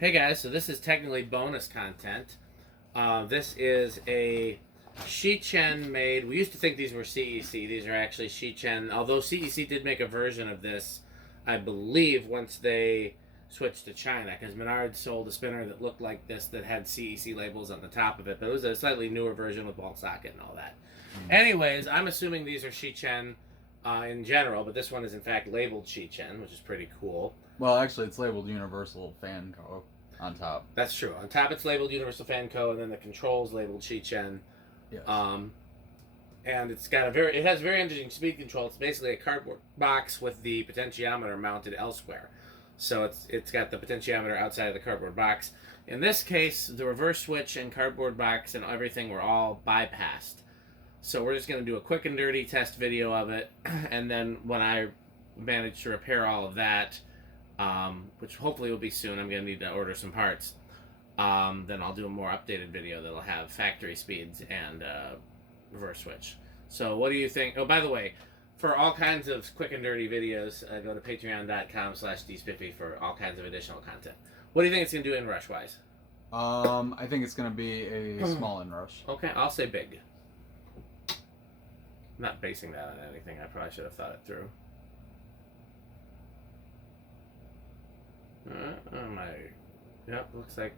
Hey guys, so this is technically bonus content. This is a Shi Chen made. We used to think these were CEC. These are actually Shi Chen. Although CEC did make a version of this, I believe, once they switched to China, because Menards sold a spinner that looked like this that had CEC labels on the top of it, but it was a slightly newer version with ball socket and all that. Anyways, I'm assuming these are Shi Chen in general, but this one is in fact labeled Shi Chen, which is pretty cool. Well, actually, it's labeled Universal Fan Co. on top. That's true. On top, it's labeled Universal Fan Co. and then the controls labeled Shi Chen. Yes. And it has very interesting speed control. It's basically a cardboard box with the potentiometer mounted elsewhere. So it's got the potentiometer outside of the cardboard box. In this case, the reverse switch and cardboard box and everything were all bypassed. So we're just going to do a quick and dirty test video of it, and then when I manage to repair all of that, which hopefully will be soon, I'm going to need to order some parts, then I'll do a more updated video that'll have factory speeds and reverse switch. So what do you think? Oh, by the way, for all kinds of quick and dirty videos, go to patreon.com/dspiffy for all kinds of additional content. What do you think it's going to do inrush-wise? I think it's going to be a small inrush. Okay, I'll say big. I'm not basing that on anything. I probably should have thought it through. Yep, looks like...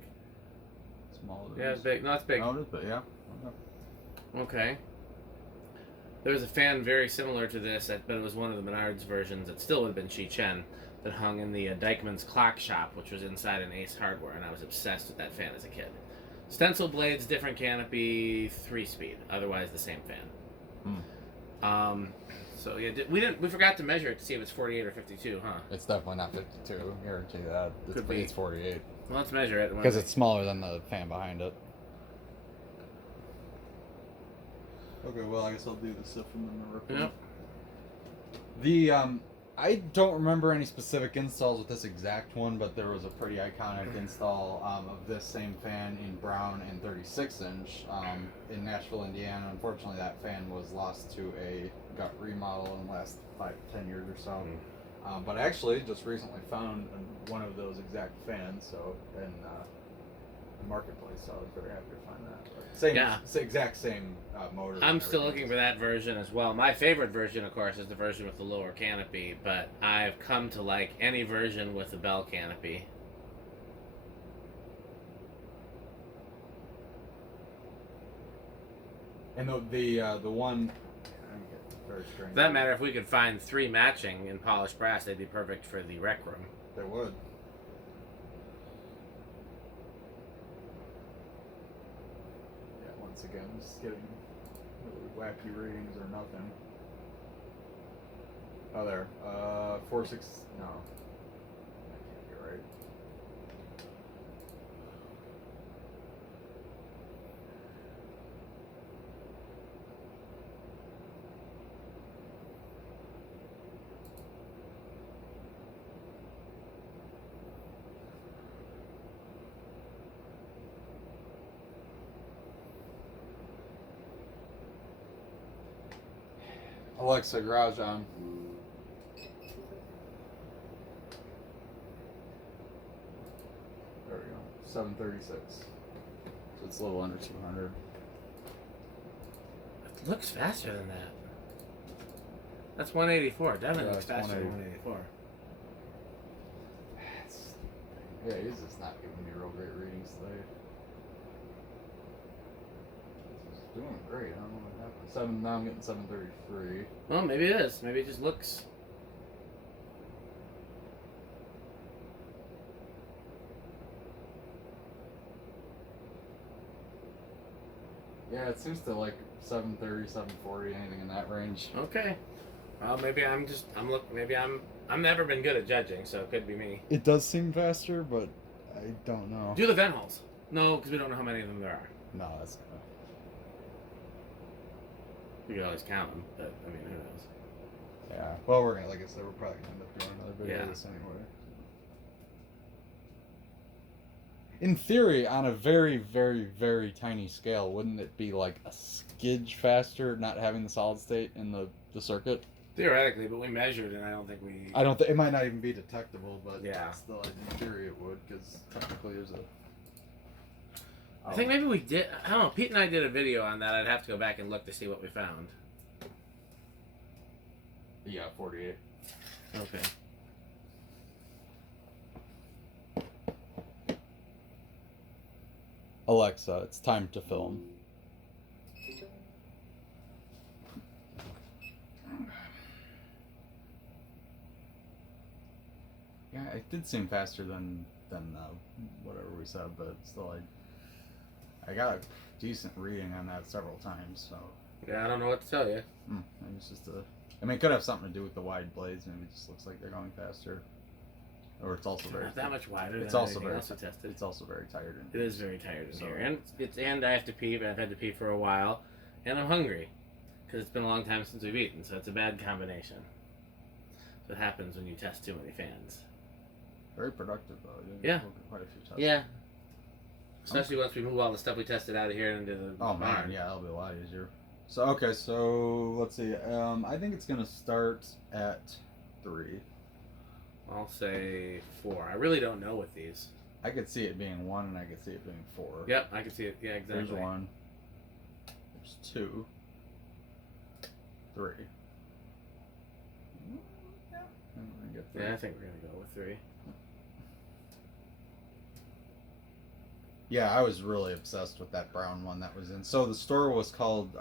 Small. Yeah, it's big. No, it's big. Oh, it is big, yeah. Okay. There was a fan very similar to this, but it was one of the Menards versions. It still would have been Shi Chen that hung in the Dykeman's Clock Shop, which was inside an Ace Hardware, and I was obsessed with that fan as a kid. Stencil blades, different canopy, 3-speed. Otherwise, the same fan. So yeah, we forgot to measure it to see if it's 48 or 52, huh? It's definitely not 52. Guarantee that. Could be. It's 48. Well, let's measure it. Because it's smaller than the fan behind it. Okay, well, I guess I'll do the stuff from the Yep. I don't remember any specific installs with this exact one, but there was a pretty iconic install of this same fan in brown and 36-inch in Nashville, Indiana. Unfortunately, that fan was lost to a gut remodel in the last 5 to 10 years or so. But I actually just recently found one of those exact fans in the marketplace, so I was very happy to find that. Exact same motor. I'm still looking for that version as well. My favorite version, of course, is the version with the lower canopy, but I've come to like any version with the bell canopy. And the one. Very strange. For that matter, if we could find 3 matching in polished brass, they'd be perfect for the rec room. They would. Once again, just getting really wacky readings or nothing. Oh, there. 4.6. No. That can't be right. Alexa, garage on. There we go. 736. So it's a little under 200. It looks faster than that. That's 184. Definitely looks faster than 184. Yeah, he's just not giving me real great readings today. Doing great. I don't know what happened. Now I'm getting 733. Well, maybe it is. Maybe it just looks. Yeah, it seems to like 730, 740, anything in that range. Okay. Well, maybe I've never been good at judging, so it could be me. It does seem faster, but I don't know. Do the vent holes. No, because we don't know how many of them there are. No, that's not. We could always count them, but I mean, who knows? Yeah. Well, we're gonna, like I said, we're probably gonna end up doing another video of this anyway. In theory, on a very, very, very tiny scale, wouldn't it be like a skidge faster not having the solid state in the circuit? Theoretically, but we measured, and I don't think we. I don't think it might not even be detectable, but Yeah. still, in theory, it would because technically there's a. I think maybe we did. I don't know. Pete and I did a video on that. I'd have to go back and look to see what we found. Yeah, 48. Okay. Alexa, it's time to film. Yeah, it did seem faster than whatever we said, but still, I got a decent reading on that several times. So Yeah, I don't know what to tell you. maybe it's just a. I mean, it could have something to do with the wide blades. Maybe it just looks like they're going faster, or it's also very. Not that much wider. It's than also anything very. else we tested. It's also very tired. It is very tired in So- here, and I have to pee, but I've had to pee for a while, and I'm hungry, because it's been a long time since we've eaten, so it's a bad combination. So it happens when you test too many fans. Very productive though. Yeah. Quite a few tests. Yeah. Especially once we move all the stuff we tested out of here into the Oh barn. man, yeah, that'll be a lot easier. So okay, so let's see. I think it's gonna start at 3. I'll say 4. I really don't know with these. I could see it being 1, and I could see it being 4. Yep, I can see it. Yeah, exactly. There's 1. There's 2. 3. Yeah. And we're gonna get 3. Yeah, I think we're gonna go with 3. Yeah, I was really obsessed with that brown one that was in. So the store was called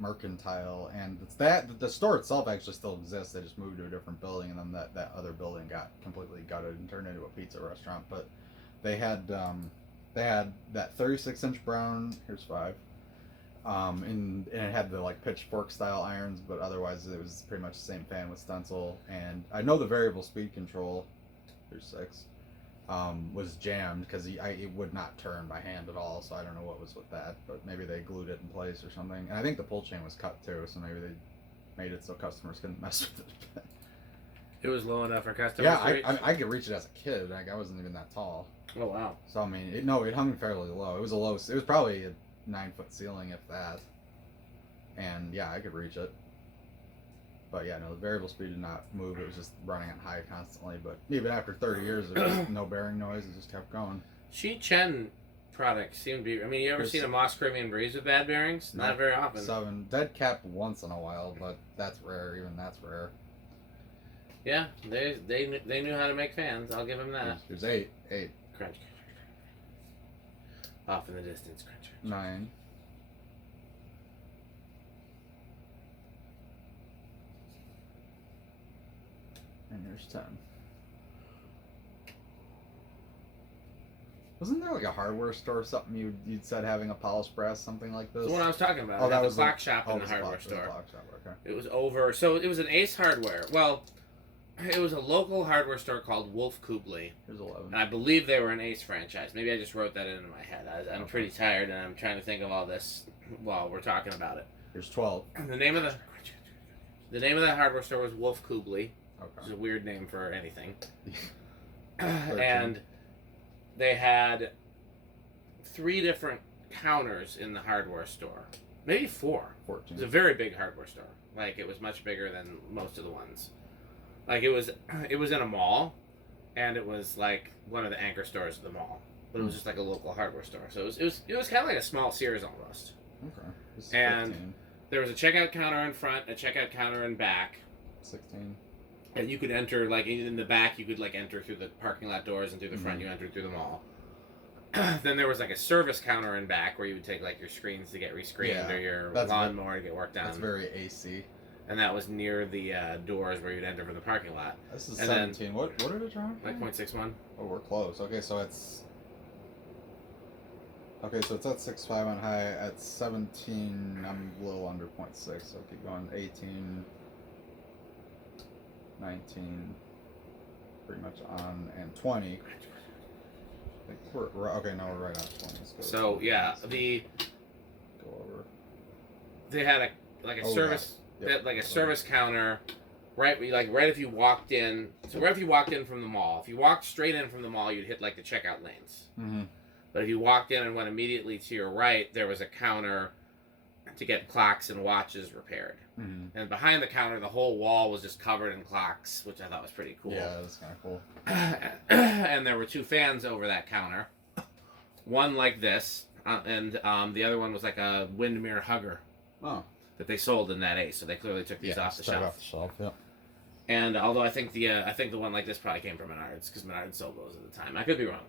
Mercantile, and it's that the store itself actually still exists. They just moved to a different building, and then that other building got completely gutted and turned into a pizza restaurant. But they had that 36-inch brown. Here's 5. And it had the like pitchfork style irons, but otherwise it was pretty much the same fan with stencil. And I know the variable speed control. Here's 6. Was jammed because it would not turn by hand at all, so I don't know what was with that, but maybe they glued it in place or something. And I think the pull chain was cut too, so maybe they made it so customers couldn't mess with it. It was low enough for customers. Yeah, to reach? I could reach it as a kid. Like, I wasn't even that tall. Oh wow. So I mean, it hung fairly low. It was it was probably a 9-foot ceiling, if that. And yeah, I could reach it. But yeah, no, the variable speed did not move. It was just running on high constantly. But even after 30 years, there was no bearing noise. It just kept going. Shi Chen products seem to be. I mean, you ever seen a Moss Caribbean Breeze with bad bearings? Not very often. 7. Dead cap once in a while, but that's rare. Even that's rare. Yeah, they knew how to make fans. I'll give them that. There's 8. Crunch. Off in the distance. Crunch. 9. And there's 10. Wasn't there like a hardware store or something you'd said having a polished brass, something like this? That's what I was talking about. Oh, that the was clock shop in it the was hardware store. Clock shop, okay. It was over. So it was an Ace Hardware. Well, it was a local hardware store called Wolf Kubley. Here's 11. And I believe they were an Ace franchise. Maybe I just wrote that into my head. I'm pretty tired, and I'm trying to think of all this while we're talking about it. Here's 12. The name of the hardware store was Wolf Kubley. Okay. Which is a weird name for anything. 13. And they had 3 different counters in the hardware store. Maybe 4. 14. It was a very big hardware store. Like, it was much bigger than most of the ones. Like, it was in a mall, and it was like one of the anchor stores of the mall. But it was just like a local hardware store. So it was kind of like a small Sears almost. Okay. This is And 15. there was a checkout counter in front, a checkout counter in back. 16. And you could enter, like, in the back, you could, like, enter through the parking lot doors, and through the front, you entered through the mall. Then there was, like, a service counter in back where you would take, like, your screens to get rescreened, or your lawnmower to get worked on. That's very AC. And that was near the doors where you'd enter from the parking lot. This is And 17. What did it turn? Like 0.61. Oh, we're close. Okay, so it's at 6.5 on high. At 17, I'm a little under 0.6. So keep going. 18, 19, pretty much on, and 20. I think we're okay. No, we're right on 20. Let's go. So yeah, Go over. they had a service. Yep. They had like a service counter, right if you walked in. So right if you walked in from the mall, if you walked straight in from the mall, you'd hit like the checkout lanes. Mm-hmm. But if you walked in and went immediately to your right, there was a counter to get clocks and watches repaired. Mm-hmm. And behind the counter, the whole wall was just covered in clocks, which I thought was pretty cool. Yeah, that's kind of cool. And there were 2 fans over that counter. One like this, and the other one was like a windmere hugger. Oh. That they sold in that Ace, so they clearly took these off the shelf. Off the shelf, yeah. And although I think the one like this probably came from Menards, because Menards sold those at the time. I could be wrong.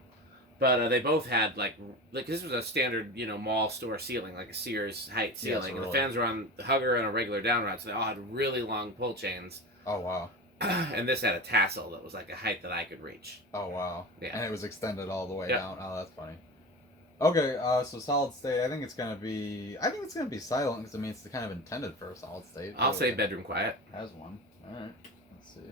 But they both had like this was a standard mall store ceiling, like a Sears height ceiling, and the fans were on the hugger and a regular down rod, so they all had really long pull chains. Oh wow! And this had a tassel that was like a height that I could reach. Oh wow! Yeah, and it was extended all the way down. Oh, that's funny. Okay, so solid state. I think it's gonna be silent because I mean it's kind of intended for a solid state. I'll say bedroom quiet. Has one. All right. Let's see.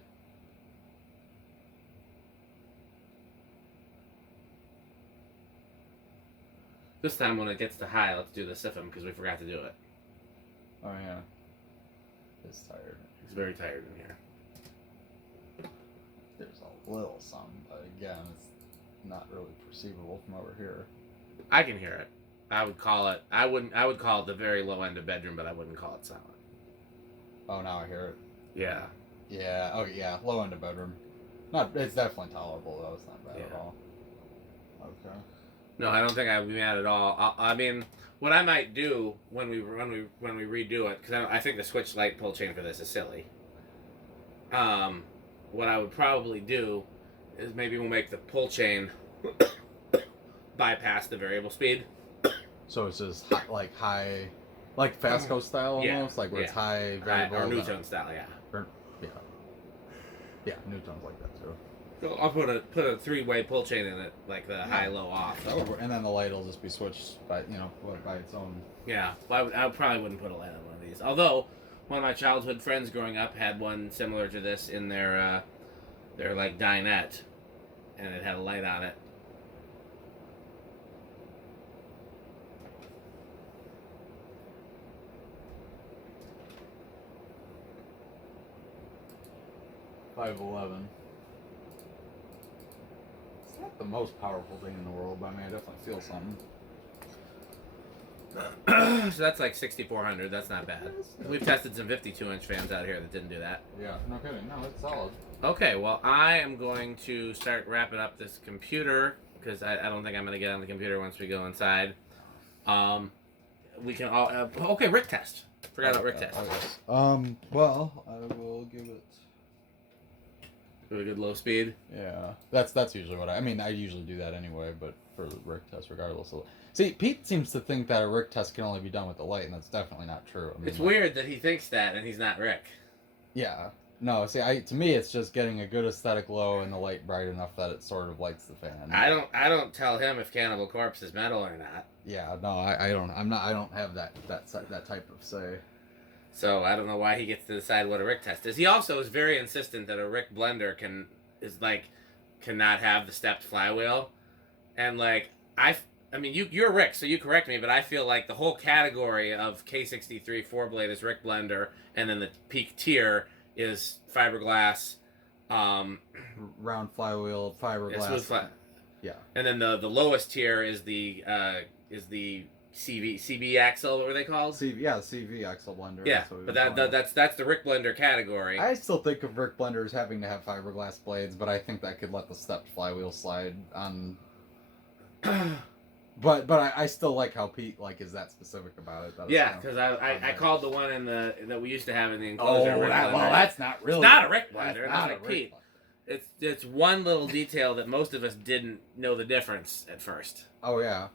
This time when it gets to high, let's do the siphon because we forgot to do it. Oh yeah. He's tired. He's very tired in here. There's a little something, but again, it's not really perceivable from over here. I can hear it. I would call it. I would call it the very low end of bedroom, but I wouldn't call it silent. Oh, now I hear it. Yeah. Yeah. Oh yeah. Low end of bedroom. Not. It's definitely tolerable though. It's not bad at all. Okay. No, I don't think I would be mad at all. I mean, what I might do when we redo it, because I think the switch light pull chain for this is silly. What I would probably do is maybe we'll make the pull chain bypass the variable speed. So it's just high, like Fasco style almost, like where it's high variable. Or Newton style, yeah. Yeah, Newton's like that too. So I'll put a 3-way pull chain in it, like the high, low, off. And then the light will just be switched by by its own. Yeah, well, I probably wouldn't put a light on one of these. Although one of my childhood friends growing up had one similar to this in their like dinette, and it had a light on it. $511. It's not the most powerful thing in the world, but I mean, I definitely feel something. So that's like 6,400. That's not bad. We've tested some 52-inch fans out here that didn't do that. Yeah, no kidding. No, it's solid. Okay, well, I am going to start wrapping up this computer because I don't think I'm going to get on the computer once we go inside. We can all... okay, Rick test. Forgot about Rick test. Well, I will give it... Give it a good low speed? Yeah. That's usually what I mean, I usually do that anyway, but for the Rick test, regardless of... See, Pete seems to think that a Rick test can only be done with the light, and that's definitely not true. I mean, it's weird that he thinks that, and he's not Rick. Yeah. No, see, to me, it's just getting a good aesthetic low and the light bright enough that it sort of lights the fan. I don't tell him if Cannibal Corpse is metal or not. Yeah, no, I don't. I don't have that type of say. So I don't know why he gets to decide what a Rick test is. He also is very insistent that a Rick blender cannot have the stepped flywheel, and like I mean, you're Rick, so you correct me, but I feel like the whole category of K63 4-blade is Rick blender, and then the peak tier is fiberglass, round flywheel, fiberglass. Yeah. And then the lowest tier is the CB axle. What were they called? The CV axle blender. Yeah, but that's the Rick blender category. I still think of Rick blenders having to have fiberglass blades, but I think that could let the stepped flywheel slide on. But I still like how Pete is that specific about it. Yeah, because I called the one that we used to have in the enclosure. Oh, that's not really. It's not a Rick blender. Not like a Pete. It's one little detail that most of us didn't know the difference at first. Oh yeah.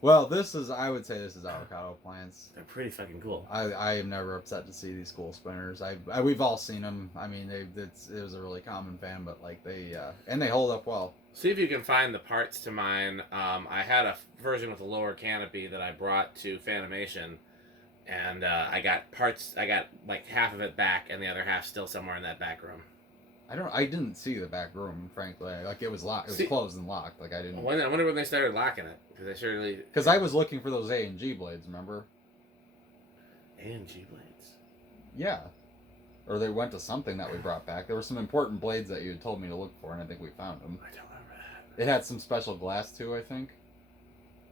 Well, I would say this is avocado plants. They're pretty fucking cool. I am never upset to see these cool spinners. We've all seen them. I mean, it was a really common fan, but they hold up well. See if you can find the parts to mine. I had a version with a lower canopy that I brought to Fanimation, and I got parts. I got like half of it back, and the other half still somewhere in that back room. I didn't see the back room, frankly. It was locked. It was closed and locked. I didn't. I wonder when they started locking it, because I was looking for those A&G blades. Remember? A&G blades. Yeah. Or they went to something that we brought back. There were some important blades that you had told me to look for, and I think we found them. I don't remember that. It had some special glass too, I think.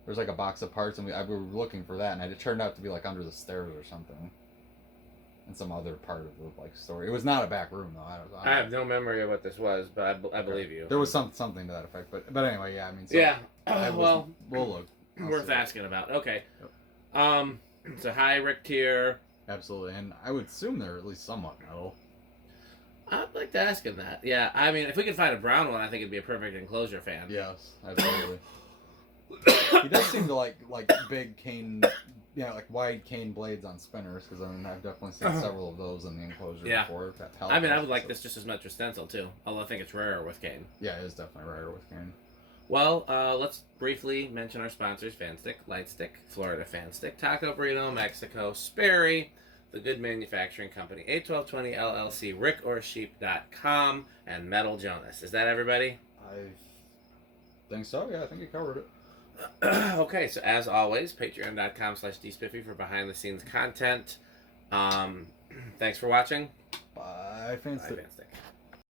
There's like a box of parts, and we were looking for that, and it turned out to be like under the stairs or something, in some other part of the like story. It was not a back room though. I have no memory of what this was, but I believe you. There was something to that effect, but anyway, yeah. I mean, so yeah. well, we'll look. Worth asking about. Okay. Yep. It's a high Rick tier. Absolutely, and I would assume they're at least somewhat metal. I'd like to ask him that. Yeah, I mean, if we could find a brown one, I think it'd be a perfect enclosure fan. Yes, absolutely. He does seem to like big cane, like wide cane blades on spinners, because I mean I've definitely seen several of those in the enclosure before. I mean, I would like this just as much with stencil too, although I think it's rarer with cane. Yeah, it is definitely rarer with cane. Well, let's briefly mention our sponsors: Fanstick, Lightstick, Florida Fanstick, Taco Burrito, Mexico, Sperry, The Good Manufacturing Company, 81220 LLC, rickorsheep.com, and Metal Jonas. Is that everybody? I think so. Yeah, I think you covered it. Okay, so as always, patreon.com/dspiffy for behind-the-scenes content. Thanks for watching. Bye, Fanstick. Bye, Fanstick.